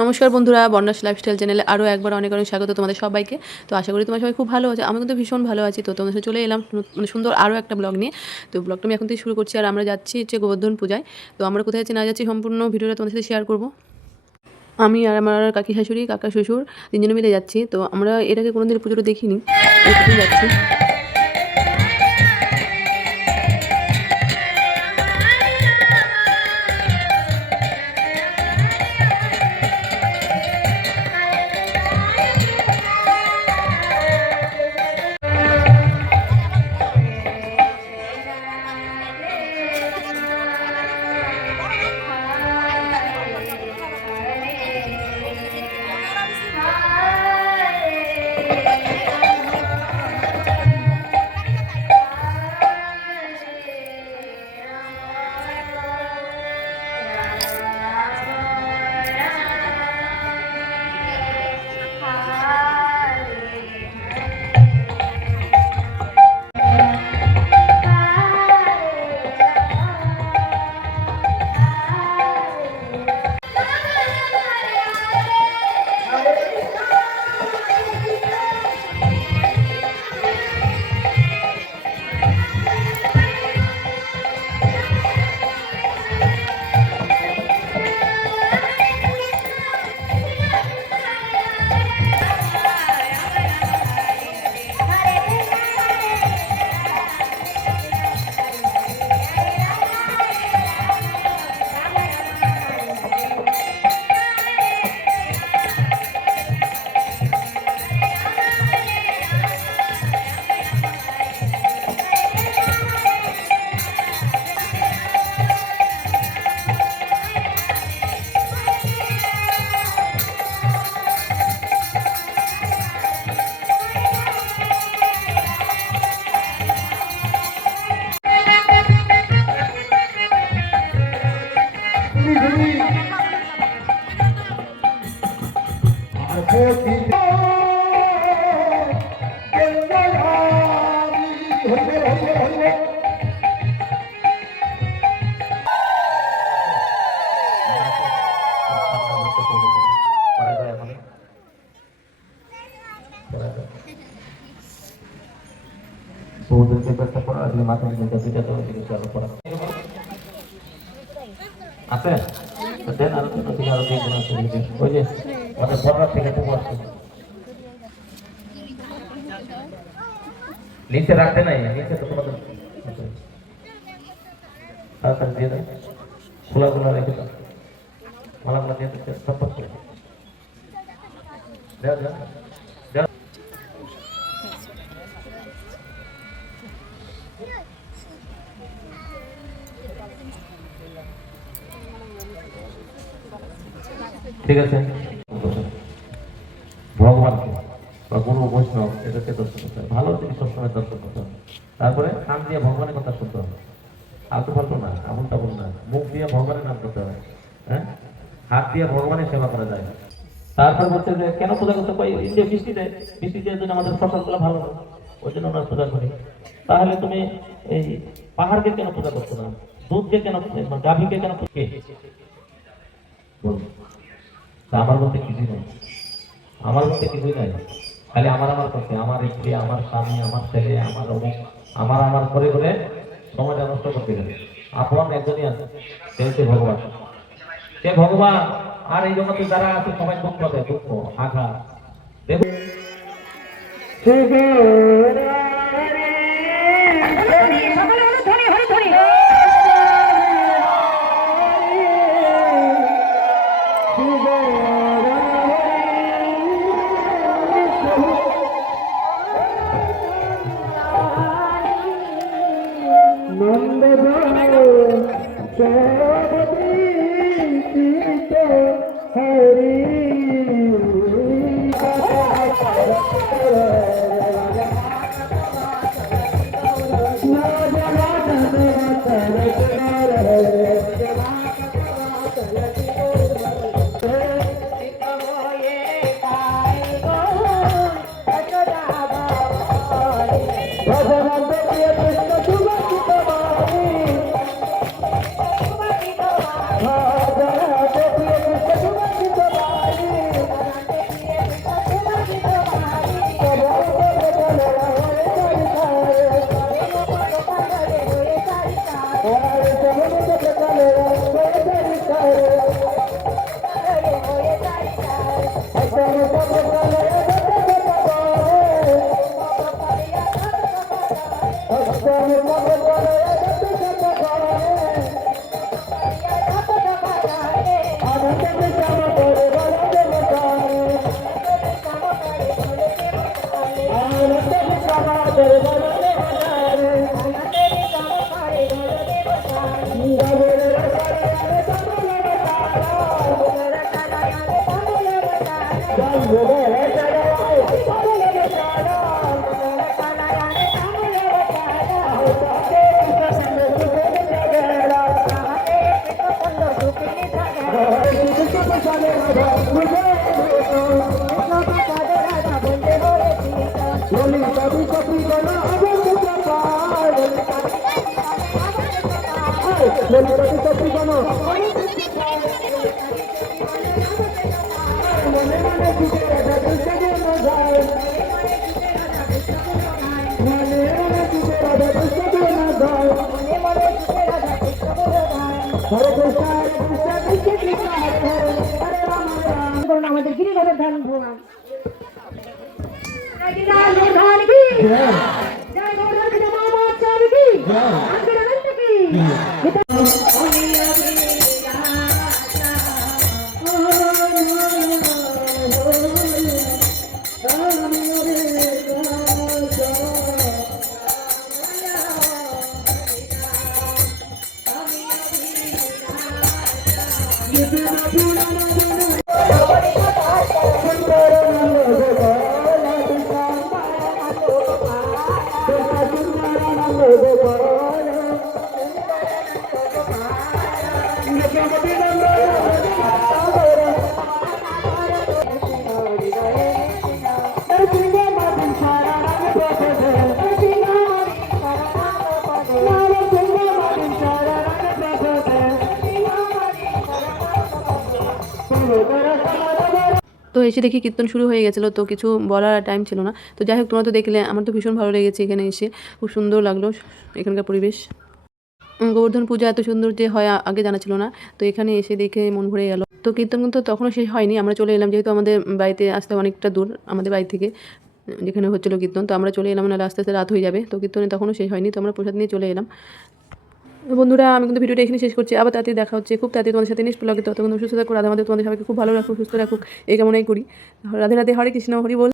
নমস্কার বন্ধুরা বন্যাস লাইফস্টাইল চ্যানেলে আরও একবার অনেক অনেক স্বাগত তোমাদের সবাইকে। তো আশা করি তোমার সবাই খুব ভালো আছে। আমি কিন্তু ভীষণ ভালো আছি। তো তোমাদের সাথে চলে এলাম মানে সুন্দর আরও একটা ব্লগ নিয়ে। তো ব্লগটা আমি এখন থেকে শুরু করছি আর আমরা যাচ্ছি হচ্ছে গোবর্ধন পূজায়। তো আমরা কোথায় যাচ্ছি না যাচ্ছি সম্পূর্ণ ভিডিওটা তোমাদের সাথে শেয়ার করব। আমি আর আমার কাকি শাশুড়ি, কাকা শ্বশুর তিনজনে মিলে যাচ্ছি। তো আমরা আগে কোনোদিন পুজোটা দেখিনি। যাচ্ছি। বৌদ্ধদের চেষ্টা করো আর মাথায় দুইটা দুইটা করে দিকে চালু করা আছে তো দেন আরও দুটো থেকে আরও দুই দিন আছে দিকে। ওই যে আমাদের বড়রা থেকে তো বসছে নিচে রাখতে নাই নিচে তো তোমাদের তাড়াতাড়ি দিয়ে দেয় খোলাগুলো রেখে দাও মালাগুলো দিয়ে দিতে সব করে দেও দেও দেও ঠিক আছে বা গুরু, বৈষ্ণব এটাকে দর্শন করতে হবে। ভালো জিনিস সবসময় দর্শন করতে হবে। তারপরে কান দিয়ে ভগবানের কথা শুনতে হবে। আলতু ফালতু না আবুল টাবুল না। মুখ দিয়ে ভগবানের নাম করতে হবে। হ্যাঁ? হাত দিয়ে ভগবানের সেবা করা যায়। তারপর বলছে যে, কেন পূজা করতে পারি ইন্ডিয়া বৃষ্টি দেয় বৃষ্টি দেওয়ার জন্য আমাদের ফসলগুলো ভালো হয় ওই জন্য আমরা পূজা করি। তাহলে তুমি এই পাহাড়কে কেন পূজা করছ না? দুধকে কেন মানে গাভীকে কেন কে আমার মধ্যে কিছুই নাই। আমার মধ্যে কিছুই নাই। খালি আমার আমার করছে আমার স্ত্রী, আমার স্বামী, আমার ছেলে, আমার অমুক, আমার আমার করে করে সময়টা নষ্ট করতে গেলে। আপন একজনই আছে, সে ভগবান। সে ভগবান, আর এই জগতে যারা আছে, সবাই দুঃখ দেয়, দুঃখ, আঘাত। দেখুন আমাদের আমাদের গিরিবাদের ধান জয় গোবর্ধন কি? Hallelujah. এসে দেখি কীর্তন শুরু হয়ে গেছিল, তো কিছু বলার টাইম ছিল না। তো যাই হোক, তোমরা তো দেখলে, আমার তো ভীষণ ভালো লেগেছে এখানে এসে। খুব সুন্দর লাগল এখানকার পরিবেশ। গোবর্ধন পূজা এত সুন্দর যে হয়, আগে জানা ছিল না। তো এখানে এসে দেখে মন ভরে গেল। তো কীর্তন কিন্তু তখনও শেষ হয়নি, আমরা চলে এলাম যেহেতু আমাদের বাড়িতে আসতে অনেকটা দূর, আমাদের বাড়ি থেকে, যেখানে হচ্ছিল কীর্তন। তো আমরা চলে এলাম, নাহলে আস্তে আস্তে রাত হয়ে যাবে। তো কীর্তনে তখনও শেষ হয়নি, তো আমরা প্রসাদ নিয়ে চলে এলাম। বন্ধুরা, আমি কিন্তু ভিডিওটা এখানে শেষ করছি। আবার তাতে দেখা হচ্ছে। খুব তাড়াতাড়ি তোমাদের সাথে নেক্সট ব্লগে ততক্ষণ সুস্থ থাকো রাধা আমাদের তোমাদের সবাইকে খুব ভালো রাখুক, সুস্থ রাখুক। এই কামনাই করি। রাধে রাধে হরে কৃষ্ণ, হরি বল।